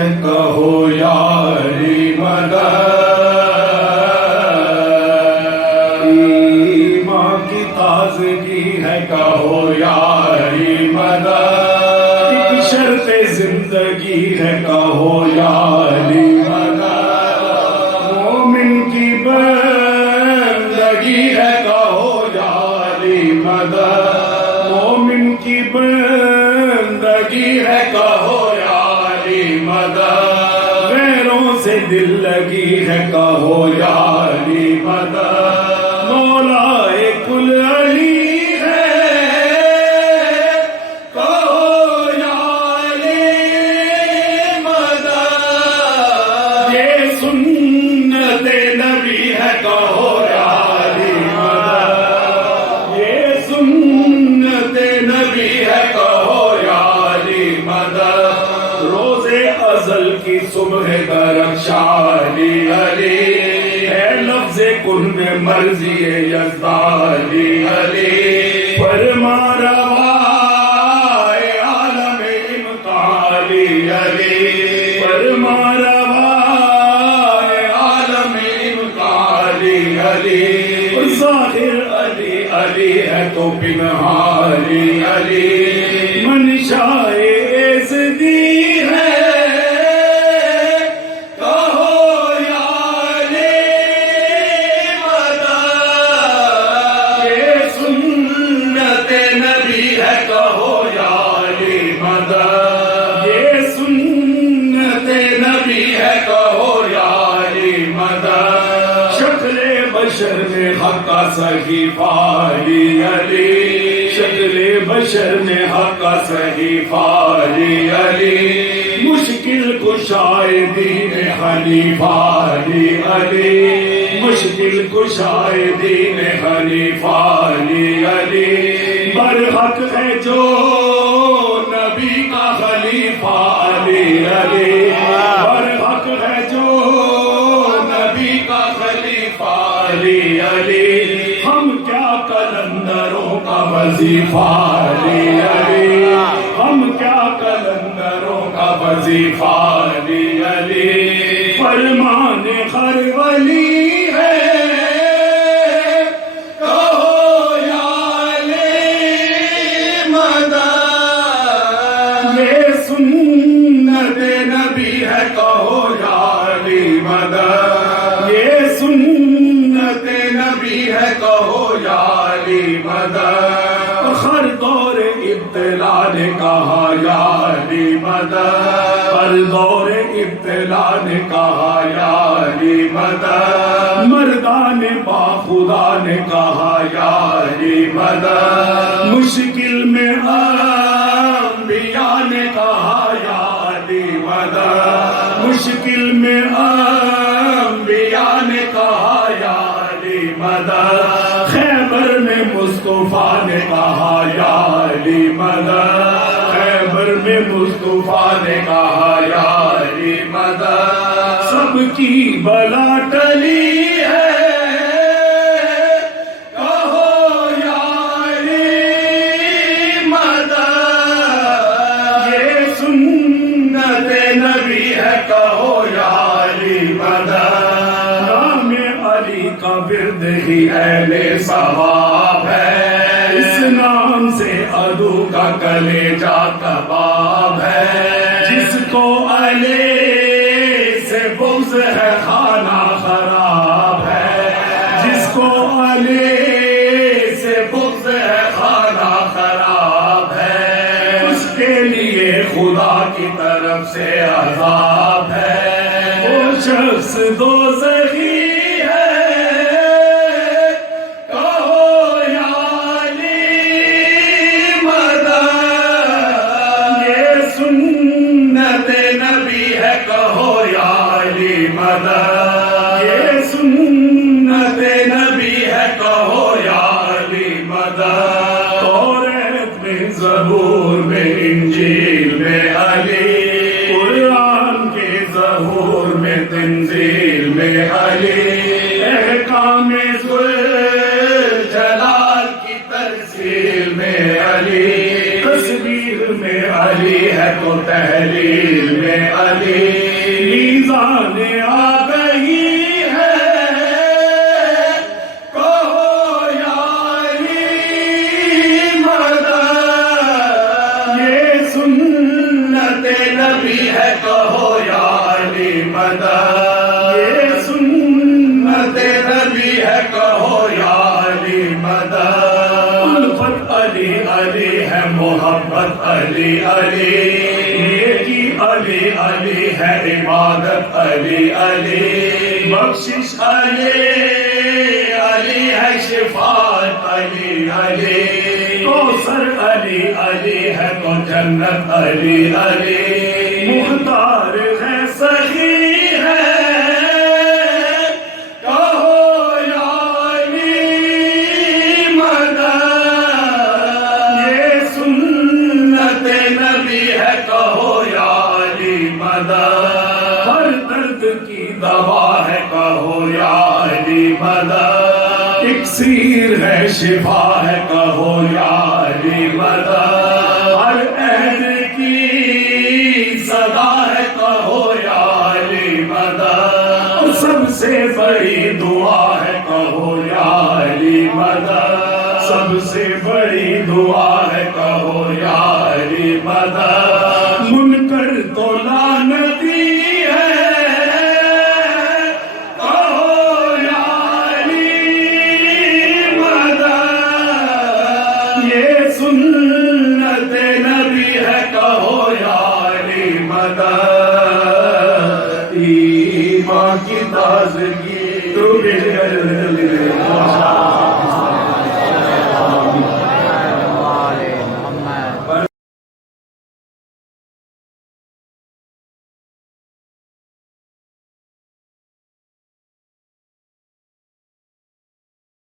ہے کہو یا علی مدد، ایمان کی تازگی ہے کہو یا علی مدد، ایک شرط زندگی ہے کہو یا علی مدد، مومن کی بندگی ہے کہو یا علی مدد، مومن کی بندگی ہے کہو یا علی مدد، غیروں سے دل لگی ہے کہو یا علی مدد، مولا کل علی ہے کہو یا علی مدد، یہ سنت نبی ہے کہو یا علی مدد، یہ سنت نبی ہے کہو یا علی مدد، روز ازل کی صبح درخشاں علی علی ہے لفظ کن میں مرضی یزدانی علی، فرما روا عالم امکان علی علی، فرما روا عالم امکان علی علی، ظاہر علی علی ہے تو پنہان علی علی، منشائے ایزدی ہے کہو یا علی مدد، یہ سنت نبی ہے کہو یا علی مدد، یہ سنت نبی ہے کہو یا علی مدد، شکل بشر میں حق کا صحیفہ علی علی، شکل بشر میں حق کا صحیفہ علی علی، مشکل کشائے دین حنیفہ علی علی، مشکل کشائے دین حنیفہ علی علی، برحق ہے جو نبی کا خلیفہ علی علی، برحق ہے جو نبی کا خلیفہ علی علی، ہم کیا کلندروں کا وظیفہ علی علی، ہم کیا کلندروں کا وظیفہ علی علی، فرمان ہر ولی ہے کہو یا علی مدد، یہ سنت نبی ہے کہو یا علی مدد، یہ سنت نبی ہے کہو یا علی مدد، ہر دور ابتلا نے کہا یا علی مدد، ہر دور ابتلا نے کہا یا علی مدد، مردان با خدا نے کہا یا علی مدد، مشکل میں انبیاء نے کہا یا علی مدد، مشکل میں انبیاء نے کہا یا علی مدد، خیبر میں مصطفیٰ نے کہا یا علی مدد، خیبر میں مصطفیٰ نے کہا یا علی مدد، سب کی بلا ٹلی ہے کہو یا علی مدد، یہ سنت نبی ہے کہو یا علی مدد، نام علی کا ورد ہی اہل ثواب ہے، اس نام سے عدو کا کلیجہ کباب ہے، جس کو علی سے بغض ہے خانہ خراب ہے، جس کو علی سے بغض ہے خانہ خراب ہے، اس کے لیے خدا کی طرف سے عذاب ہے، وہ شخص دوزخی یہ سنت نبی ہے کہو یا علی مدد، توریت میں زبور میں انجیل میں علی، قرآن کے ظہور میں تنزیل میں علی، احکام ذوالجلال کی ترسیل میں علی، تصویر میں علی ہے تو تحلیل میں علی، مدد یہ سنت نبی ہے کہو یا علی مدد الفت علی علی ہے محبت علی علی نیکی علی علی ہے عبادت علی علی بخشش علی علی ہے شفاعت علی علی کوثر علی علی ہے تو جنت علی علی مختار ہے سخی ہے کہو یا علی مدد یہ سنت نبی ہے کہو یا علی مدد ہر درد کی دوا ہے کہو یا علی مدد اکسیر ہے شفا ہے کہو یا علی مدد ہر عہد کی صدا ہے کہو یا علی مدد سب سے بڑی دعا ہے کہو یا علی مدد سب سے بڑی دعا ہے کہو یا علی مدد منکر تو لعنتی سنت نبی ہے کہو یا علی مدد ایمان کی تازگی تو